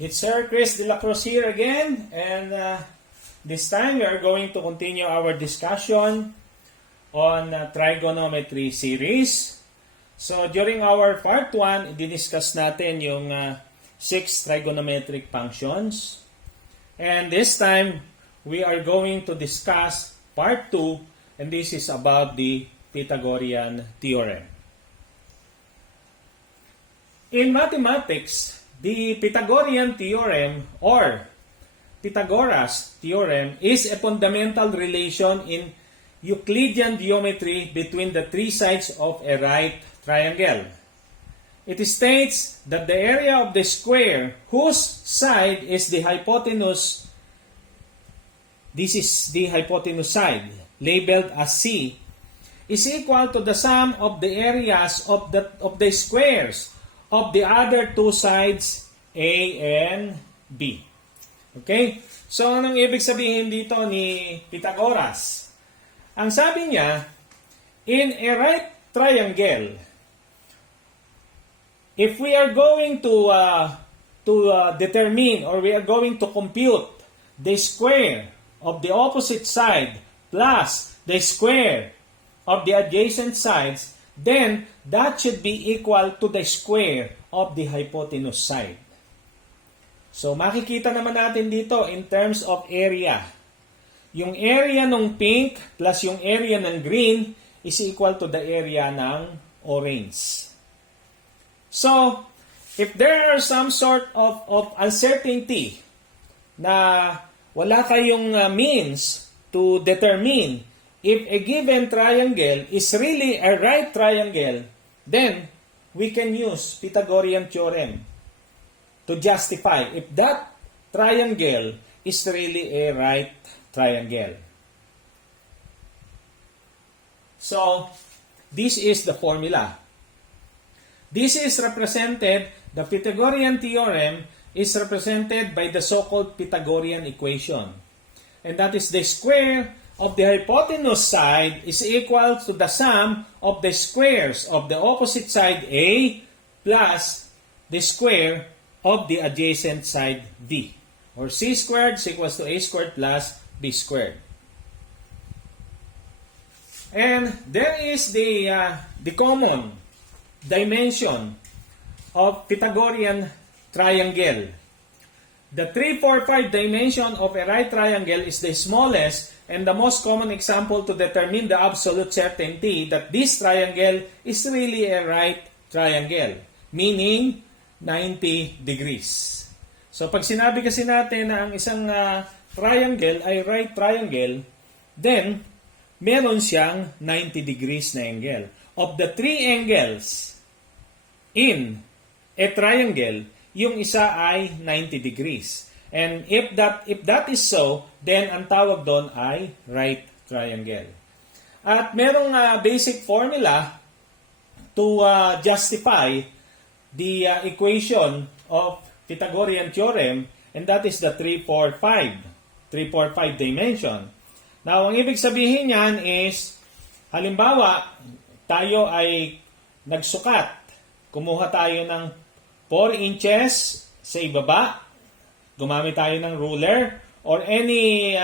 It's Sir Chris de la Cruz here again, and this time we are going to continue our discussion on trigonometry series. So during our part 1, i-discuss natin yung 6 trigonometric functions. And this time, we are going to discuss part 2, and this is about the Pythagorean Theorem. In mathematics, the Pythagorean Theorem or Pythagoras Theorem is a fundamental relation in Euclidean geometry between the three sides of a right triangle. It states that the area of the square whose side is the hypotenuse, this is the hypotenuse side, labeled as C, is equal to the sum of the areas of the squares of the other two sides, A and B. Okay? So, anong ibig sabihin dito ni Pythagoras? Ang sabi niya, in a right triangle, if we are going to determine or we are going to compute the square of the opposite side plus the square of the adjacent sides, then that should be equal to the square of the hypotenuse side. So, makikita naman natin dito in terms of area. Yung area ng pink plus yung area ng green is equal to the area ng orange. So, if there are some sort of uncertainty na wala kayong means to determine if a given triangle is really a right triangle, then we can use Pythagorean Theorem to justify if that triangle is really a right triangle. So, this is the formula. This is represented, the Pythagorean Theorem is represented by the so-called Pythagorean equation. And that is the square of the hypotenuse side is equal to the sum of the squares of the opposite side A plus the square of the adjacent side B. Or C squared is equals to A squared plus B squared. And there is the common dimension of Pythagorean triangle. The 3, 4, 5 dimension of a right triangle is the smallest and the most common example to determine the absolute certainty that this triangle is really a right triangle, meaning 90 degrees. So pag sinabi kasi natin na ang isang triangle ay right triangle, then meron siyang 90 degrees na angle. Of the 3 angles in a triangle, yung isa ay 90 degrees. And if that is so, then ang tawag doon ay right triangle. At merong basic formula to justify the equation of Pythagorean Theorem, and that is the 3, 4, 5. 3, 4, 5 dimension. Now, ang ibig sabihin niyan is, halimbawa, tayo ay nagsukat. Kumuha tayo ng 4 inches sa ibaba. Gumamit tayo ng ruler or any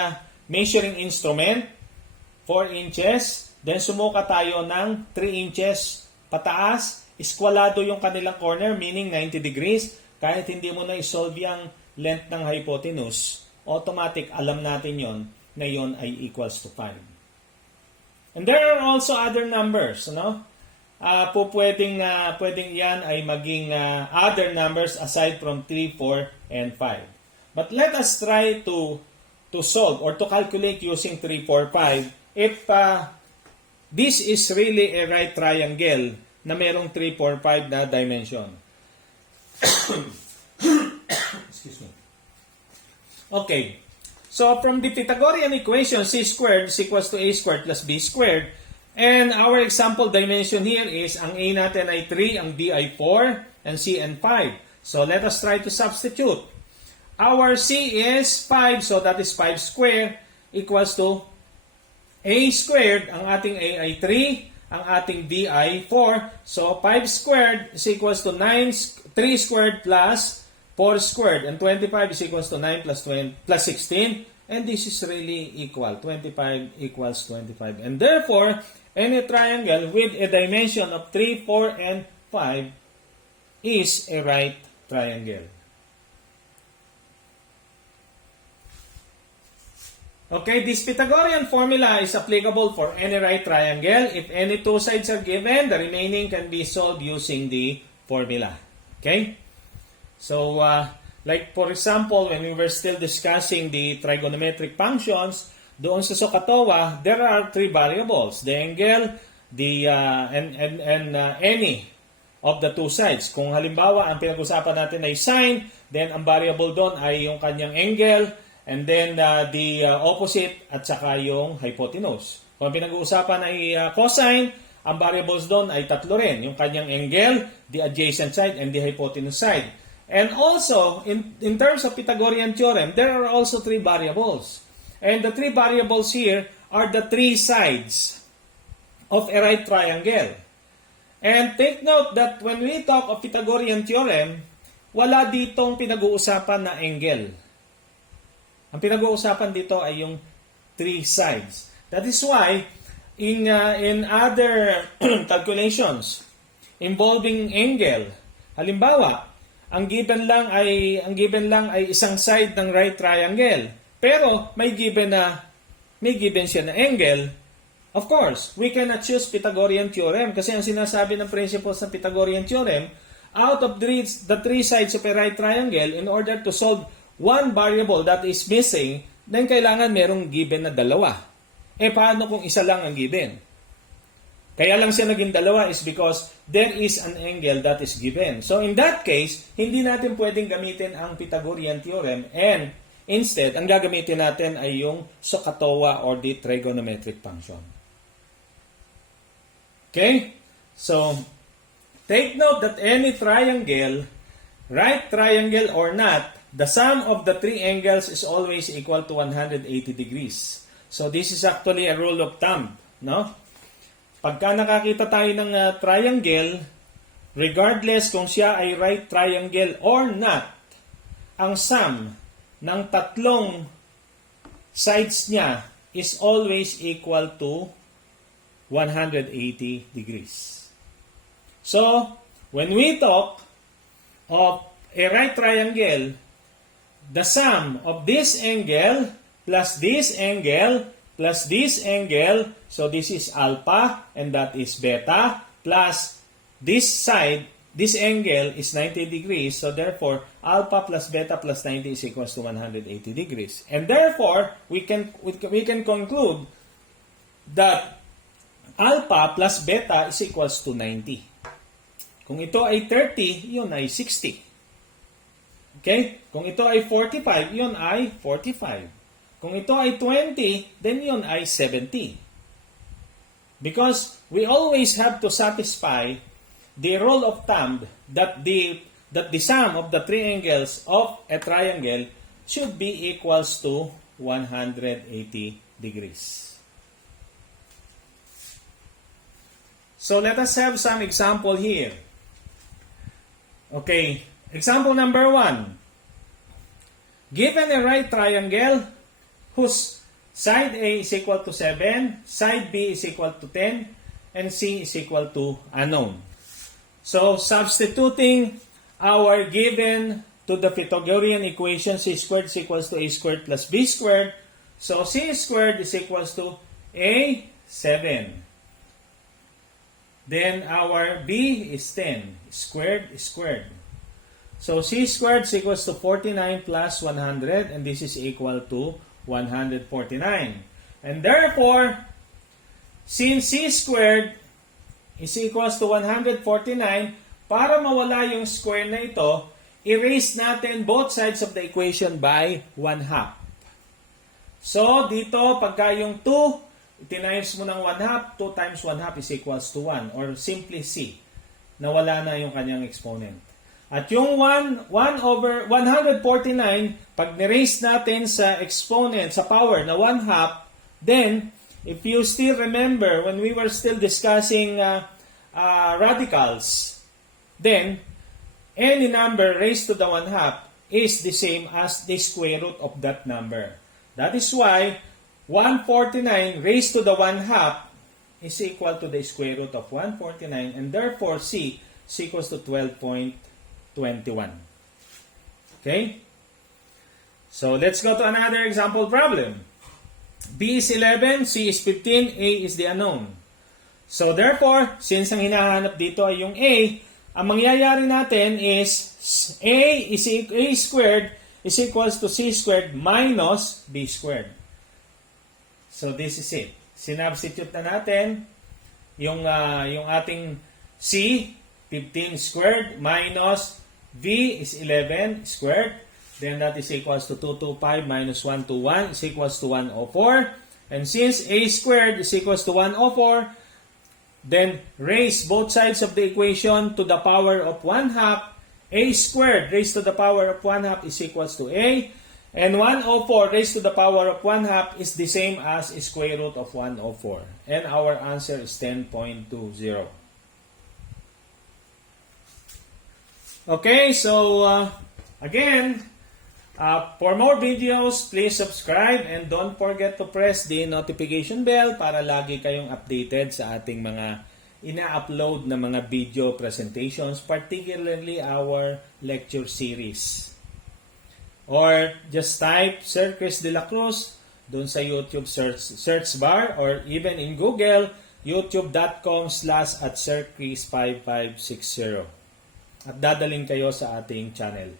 measuring instrument, 4 inches. Then sumuka tayo ng 3 inches pataas. Iskwalado yung kanilang corner, meaning 90 degrees. Kahit hindi mo na isolve yung length ng hypotenuse, automatic alam natin yon na yon ay equals to 5. And there are also other numbers, no? Pwedeng yan ay maging other numbers aside from 3, 4, and 5. But let us try to solve or to calculate using 3, 4, 5 if this is really a right triangle na merong 3, 4, 5 na dimension. Excuse me. Okay. So from the Pythagorean equation, C squared is equals to A squared plus B squared. And our example dimension here is, ang A natin ay 3, ang B ay 4, and C and 5. So let us try to substitute. Our C is 5, so that is 5 squared equals to A squared. Ang ating A ay 3, ang ating B ay 4. So 5 squared is equals to 3 squared plus 4 squared, and 25 is equals to 9 plus 20, plus 16, and this is really equal. 25 equals 25. And therefore, any triangle with a dimension of 3, 4, and 5 is a right triangle. Okay, this Pythagorean formula is applicable for any right triangle. If any two sides are given, the remaining can be solved using the formula. Okay? So, like for example, when we were still discussing the trigonometric functions, doon sa SOHCAHTOA, there are three variables: the angle, the any of the two sides. Kung halimbawa, ang pinag-usapan natin ay sine, then ang variable doon ay yung kanyang angle, and then the opposite at saka yung hypotenuse. Kung pinag-uusapan ay cosine, ang variables doon ay tatlo rin. Yung kanyang angle, the adjacent side, and the hypotenuse side. And also, in terms of Pythagorean Theorem, there are also three variables. And the three variables here are the three sides of a right triangle. And take note that when we talk of Pythagorean Theorem, wala ditong pinag-uusapan na angle. Ang pinag-uusapan dito ay yung three sides. That is why in other calculations involving angle, halimbawa, ang given lang ay isang side ng right triangle. Pero may given siya na angle. Of course, we cannot choose Pythagorean Theorem kasi ang sinasabi ng principles ng Pythagorean Theorem, out of the three sides of a right triangle, in order to solve one variable that is missing, then kailangan merong given na dalawa. Paano kung isa lang ang given? Kaya lang siya naging dalawa is because there is an angle that is given. So in that case, hindi natin pwedeng gamitin ang Pythagorean Theorem, and instead, ang gagamitin natin ay yung SOHCAHTOA or the trigonometric function. Okay? So, take note that any triangle, right triangle or not, the sum of the three angles is always equal to 180 degrees. So this is actually a rule of thumb, no? Pagka nakakita tayo ng triangle, regardless kung siya ay right triangle or not, ang sum ng tatlong sides niya is always equal to 180 degrees. So, when we talk of a right triangle, the sum of this angle plus this angle plus this angle, so this is alpha and that is beta, plus this side, this angle is 90 degrees, so therefore alpha plus beta plus 90 is equals to 180 degrees. And therefore, we can conclude that alpha plus beta is equals to 90. Kung ito ay 30, yun ay 60. Okay? Kung ito ay 45, yun ay 45. Kung ito ay 20, then yun ay 70. Because we always have to satisfy the rule of thumb that the sum of the three angles of a triangle should be equals to 180 degrees. So let us have some example here. Okay, example number 1. Given a right triangle whose side A is equal to 7, side B is equal to 10, and C is equal to unknown. So, substituting our given to the Pythagorean equation, C squared is equals to A squared plus B squared. So, C squared is equals to A, 7. Then, our B is 10. Squared is squared. So, C squared is equals to 49 plus 100, and this is equal to 149. And therefore, since C squared is equals to 149, para mawala yung square na ito, erase natin both sides of the equation by 1/2. So, dito, pagka yung 2, itinimes mo ng 1/2, 2 times 1/2 is equals to 1, or simply C. Nawala na yung kanyang exponent. At yung 1 over 149, pag niraise natin sa exponent, sa power na 1/2, then, if you still remember, when we were still discussing radicals, then, any number raised to the 1/2 is the same as the square root of that number. That is why 149 raised to the 1/2 is equal to the square root of 149, and therefore C is equals to 12.21. Okay? So let's go to another example problem. B is 11, C is 15, A is the unknown. So therefore, since ang hinahanap dito ay yung A, ang mangyayari natin is A squared is equals to C squared minus B squared. So this is it. Sinubstitute na natin yung ating C, 15 squared minus V is 11 squared. Then that is equals to 225 minus 121 is equals to 104. And since A squared is equals to 104, then raise both sides of the equation to the power of 1/2. A squared raised to the power of 1/2 is equals to A. And 104 raised to the power of 1/2 is the same as square root of 104. And our answer is 10.20. Okay, so again, for more videos, please subscribe and don't forget to press the notification bell para lagi kayong updated sa ating mga ina-upload na mga video presentations, particularly our lecture series. Or just type Sir Chris de la Cruz doon sa YouTube search bar, or even in Google, youtube.com/@sirchris5560. At dadaling kayo sa ating channel.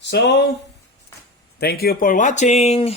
So, thank you for watching.